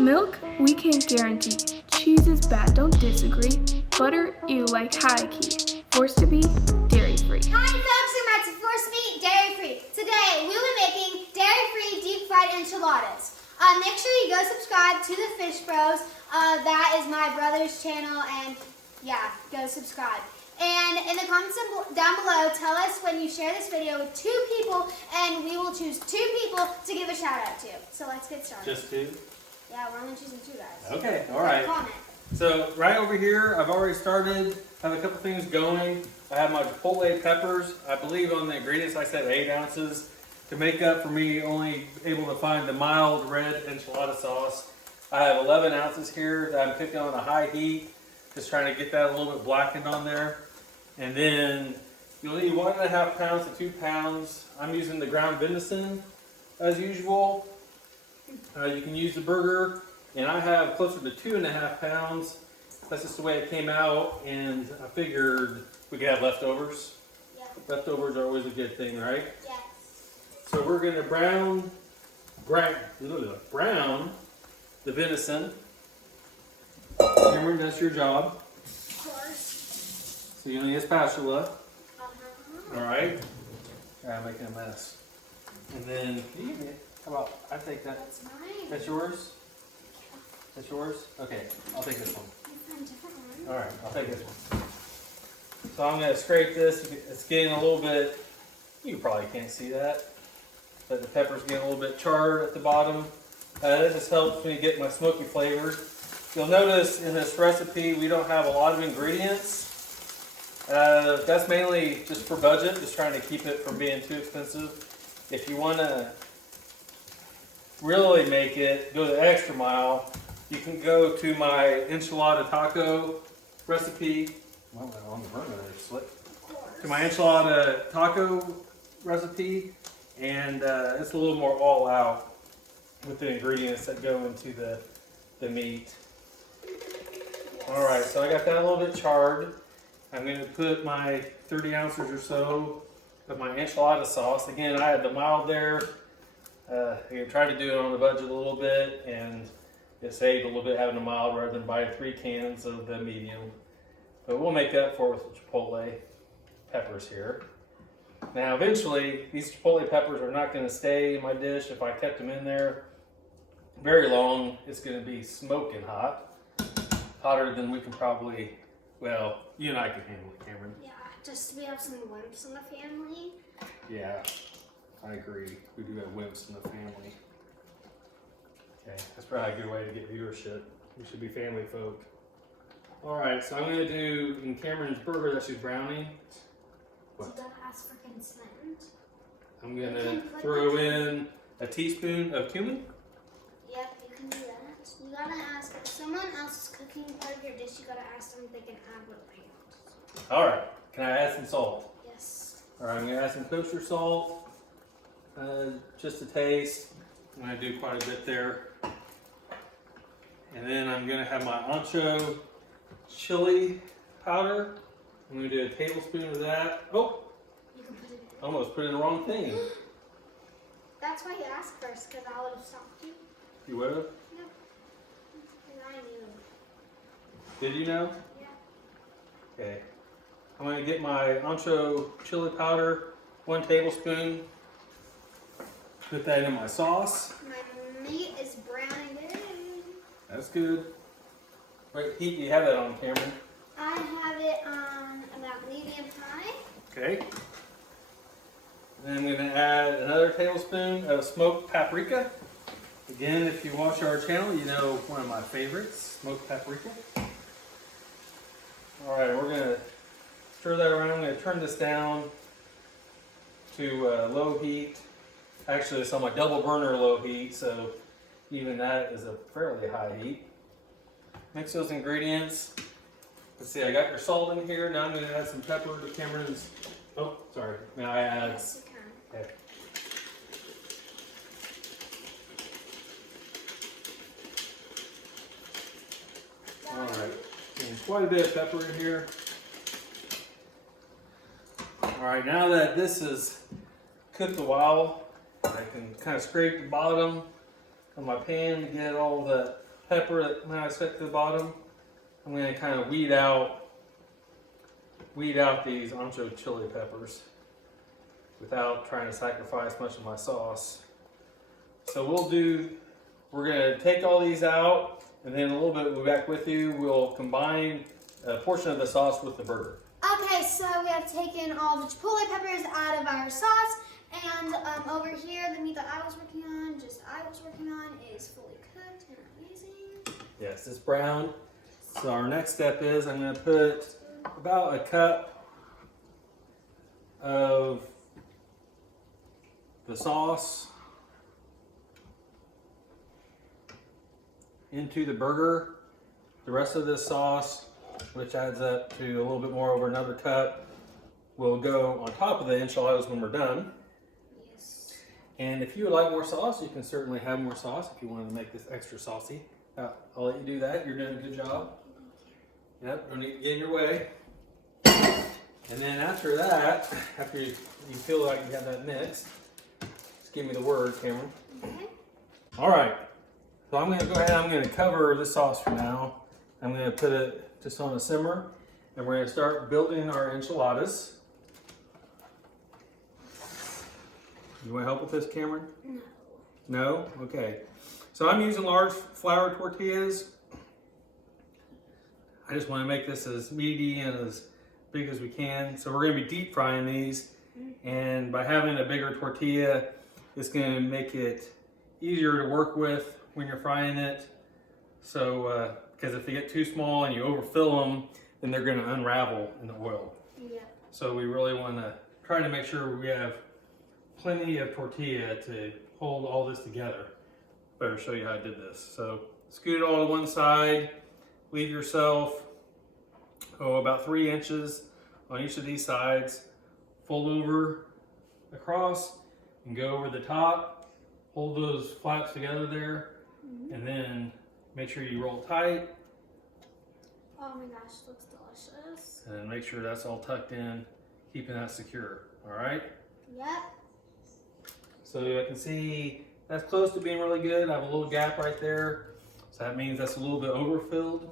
Milk, we can't guarantee. Cheese is bad, don't disagree. Butter, ew, like high key. Forced to be dairy-free. Hi folks, I'm Matt, Forced to be dairy-free. Today, we will be making dairy-free deep-fried enchiladas. Make sure you go subscribe to the Fish Bros. That is my brother's channel, and yeah, go subscribe. And in the comments down below, tell us when you share this video with 2 people, and we will choose 2 people to give a shout out to. So let's get started. Just 2? Yeah, we're only choosing 2 guys. Okay, all right. Comment. So right over here, I've already started. I have a couple things going. I have my chipotle peppers. I believe on the ingredients I said 8 ounces to make up for me only able to find the mild red enchilada sauce. I have 11 ounces here that I'm cooking on a high heat, just trying to get that a little bit blackened on there. And then you'll need 1.5 pounds to 2 pounds. I'm using the ground venison as usual. You can use the burger, and I have closer to 2.5 pounds. That's just the way it came out, and I figured we could have leftovers. Yeah. Leftovers are always a good thing, right? Yes. So we're going to brown the venison. Cameron, that's your job. Of course. So you need a spatula. Uh-huh. All right. I'm making a mess. And then, how about I take that? That's mine. That's yours? That's yours? Okay, I'll take this one. You found a different one? All right, I'll take this one. So I'm going to scrape this. It's getting a little bit, you probably can't see that, but the pepper's getting a little bit charred at the bottom. That just helps me get my smoky flavor. You'll notice in this recipe we don't have a lot of ingredients. That's mainly just for budget, just trying to keep it from being too expensive. If you want to really make it, go the extra mile, you can go to my enchilada taco recipe. Well, on the burner there, slip. To my enchilada taco recipe, and it's a little more all out with the ingredients that go into the meat. All right, so I got that a little bit charred. I'm going to put my 30 ounces or so of my enchilada sauce. Again, I had the mild there. I tried to do it on the budget a little bit, and it saved a little bit having a mild rather than buying 3 cans of the medium. But we'll make up for it with the chipotle peppers here. Now, eventually, these chipotle peppers are not going to stay in my dish. If I kept them in there very long, it's going to be smoking hot. Hotter than we can probably, well, you and I can handle it, Cameron. Yeah, just we have some wimps in the family. Yeah, I agree. We do have wimps in the family. Okay, that's probably a good way to get viewership. We should be family folk. All right, so I'm going to do in Cameron's burger that she's browning. What? You gotta ask for consent. I'm going to throw in a teaspoon of cumin. Yep, you can do that. You gotta ask if someone else is cooking part of your dish. You gotta ask them if they can add what they want. All right, can I add some salt? Yes. All right, I'm going to add some kosher salt, just a taste. I'm going to do quite a bit there. And then I'm going to have my ancho chili powder. I'm going to do a tablespoon of that. Oh, You can put it in. almost put in the wrong thing. That's why you asked first, because I would have stopped you. You would have? No. And I knew. Did you know? Yeah. Okay. I'm going to get my ancho chili powder, 1 tablespoon. Put that in my sauce. My meat is browning in. That's good. What heat do you have that on, Cameron? I have it on about medium high. Okay. Then I'm going to add another tablespoon of smoked paprika. Again, if you watch our channel, you know one of my favorites, smoked paprika. All right, we're going to stir that around. I'm going to turn this down to low heat. Actually, it's on my double burner low heat, so even that is a fairly high heat. Mix those ingredients. Let's see, I got your salt in here. Now I'm going to add some pepper to Cameron's. Oh, sorry. Now I add. Yes, you can. Okay. All right. And quite a bit of pepper in here. All right, now that this is cooked a while, I can kind of scrape the bottom of my pan to get all the pepper that when I set to the bottom, I'm going to kind of weed out these ancho chili peppers without trying to sacrifice much of my sauce. So we're going to take all these out, and then a little bit we'll be back with you. We'll combine a portion of the sauce with the burger. Okay, so we have taken all the chipotle peppers out of our sauce, and over here, the meat that I was working on is fully cooked and amazing. Yes, it's brown. So our next step is I'm going to put about a cup of the sauce into the burger. The rest of this sauce, which adds up to a little bit more over another cup, will go on top of the enchiladas when we're done. Yes. And if you would like more sauce, you can certainly have more sauce if you want to make this extra saucy. I'll let you do that. You're doing a good job. Yep, don't need to get in your way. And then after that, after you feel like you have that mixed, just give me the word, Cameron. Okay. All right. So I'm going to go ahead and I'm going to cover this sauce for now. I'm going to put it just on a simmer, and we're going to start building our enchiladas. You want to help with this, Cameron? No? Okay. So I'm using large flour tortillas. I just want to make this as meaty and as big as we can. So we're going to be deep frying these. And by having a bigger tortilla, it's going to make it easier to work with when you're frying it. So, because if they get too small and you overfill them, then they're going to unravel in the oil. Yeah. So we really want to try to make sure we have plenty of tortilla to hold all this together. Better show you how I did this. So scoot it all to one side. Leave yourself about 3 inches on each of these sides. Fold over across and go over the top. Hold those flaps together there, and then make sure you roll tight. Oh my gosh, looks delicious. And then make sure that's all tucked in, keeping that secure. All right. Yep. So I can see that's close to being really good. I have a little gap right there. So that means that's a little bit overfilled.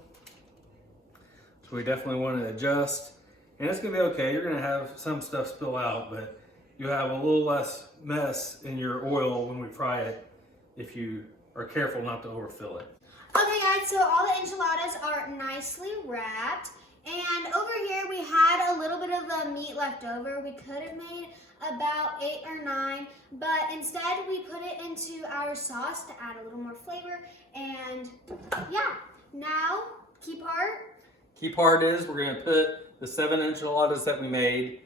So we definitely want to adjust. And it's going to be okay. You're going to have some stuff spill out, but you have a little less mess in your oil when we fry it if you are careful not to overfill it. Okay guys, so all the enchiladas are nicely wrapped. And over here we had a little bit of the meat left over. We could have made about 8 or 9, but instead we put it into our sauce to add a little more flavor. And yeah, now key part. Key part is we're going to put the 7 enchiladas that we made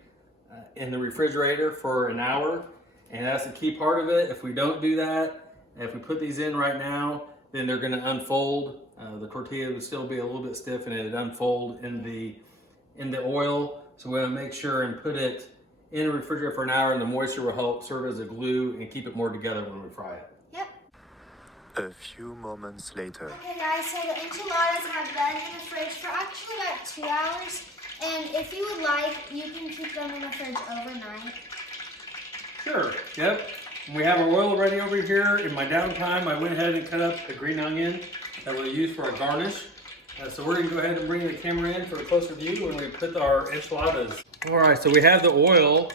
in the refrigerator for an hour. And that's the key part of it. If we don't do that, if we put these in right now, then they're going to unfold. The tortilla would still be a little bit stiff and it'd unfold in the oil. So we want to make sure and put it in the refrigerator for an hour, and the moisture will help serve as a glue and keep it more together when we fry it. Yep. A few moments later. Okay guys, so the enchiladas have been in the fridge for actually about 2 hours. And if you would like, you can keep them in the fridge overnight. Sure, yep. We have our oil ready over here. In my downtime, I went ahead and cut up a green onion that we'll use for a garnish. So we're gonna go ahead and bring the camera in for a closer view when we put our enchiladas. All right, so we have the oil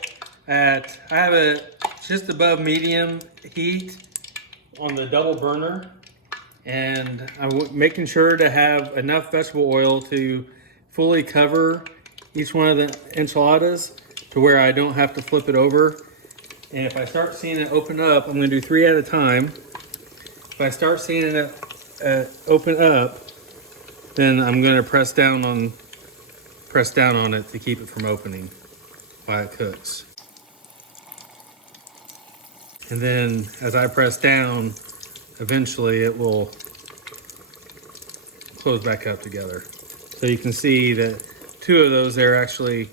I have it just above medium heat on the double burner. And I'm making sure to have enough vegetable oil to fully cover each one of the enchiladas to where I don't have to flip it over. And if I start seeing it open up, I'm gonna do 3 at a time. If I start seeing it open up, then I'm gonna press down on it to keep it from opening while it cooks. And then as I press down, eventually it will close back up together. So you can see that 2 of those there actually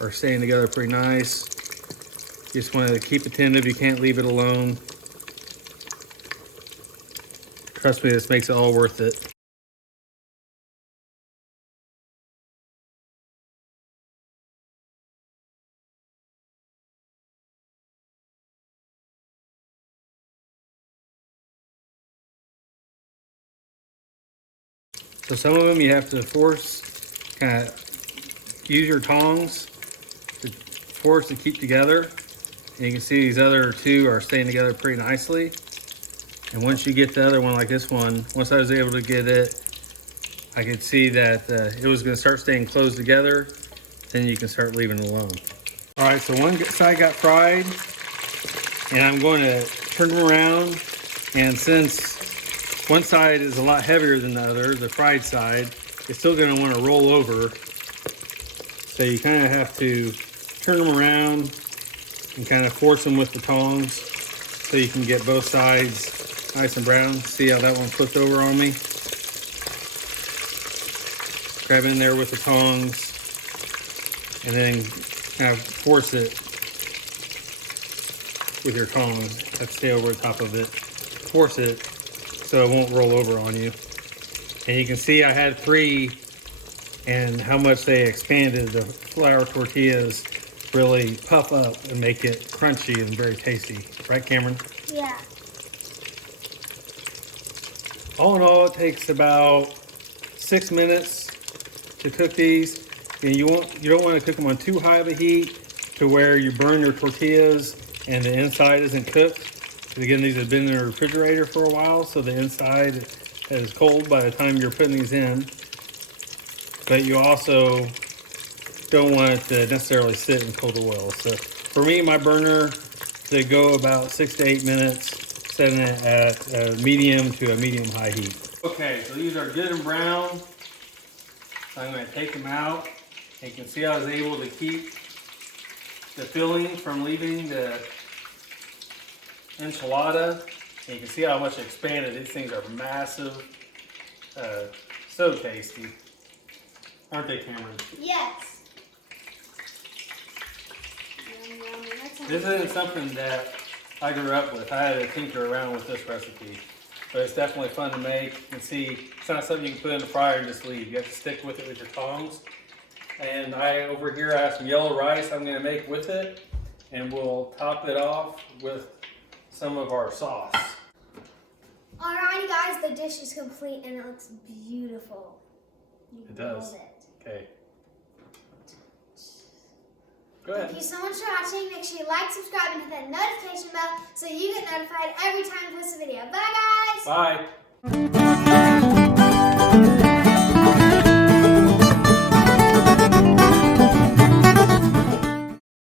are staying together pretty nice. You just want to keep attentive, you can't leave it alone. Trust me, this makes it all worth it. So some of them you have to kind of use your tongs to force to keep together. And you can see these other two are staying together pretty nicely. And once you get the other one, like this one, once I was able to get it, I could see that it was going to start staying closed together. Then you can start leaving it alone. All right, so one side got fried, and I'm going to turn them around. And since one side is a lot heavier than the other, the fried side, it's still going to want to roll over. So you kind of have to turn them around and kind of force them with the tongs so you can get both sides nice and brown. See how that one flipped over on me? Grab in there with the tongs and then kind of force it with your tongs. Have to stay over the top of it. Force it so it won't roll over on you. And you can see I had 3 and how much they expanded. The flour tortillas really puff up and make it crunchy and very tasty. Right, Cameron? Yeah. All in all, it takes about 6 minutes to cook these. And you don't want to cook them on too high of a heat to where you burn your tortillas and the inside isn't cooked. Because again, these have been in the refrigerator for a while, so the inside is cold by the time you're putting these in. But you also don't want it to necessarily sit in cold oil. So for me, my burner, they go about 6 to 8 minutes, setting it at a medium to a medium high heat. Okay, so these are good and brown. I'm going to take them out. And you can see I was able to keep the filling from leaving the enchilada. And you can see how much it expanded. These things are massive. So tasty. Aren't they, Cameron? Yes. This isn't something that I grew up with. I had to tinker around with this recipe. But it's definitely fun to make. You can see it's not something you can put in the fryer and just leave. You have to stick with it with your tongs. And over here I have some yellow rice I'm going to make with it. And we'll top it off with some of our sauce. Alrighty guys, the dish is complete and it looks beautiful. It does. Love it. Okay. Go ahead. Thank you so much for watching. Make sure you like, subscribe, and hit that notification bell so you get notified every time I post a video. Bye guys! Bye.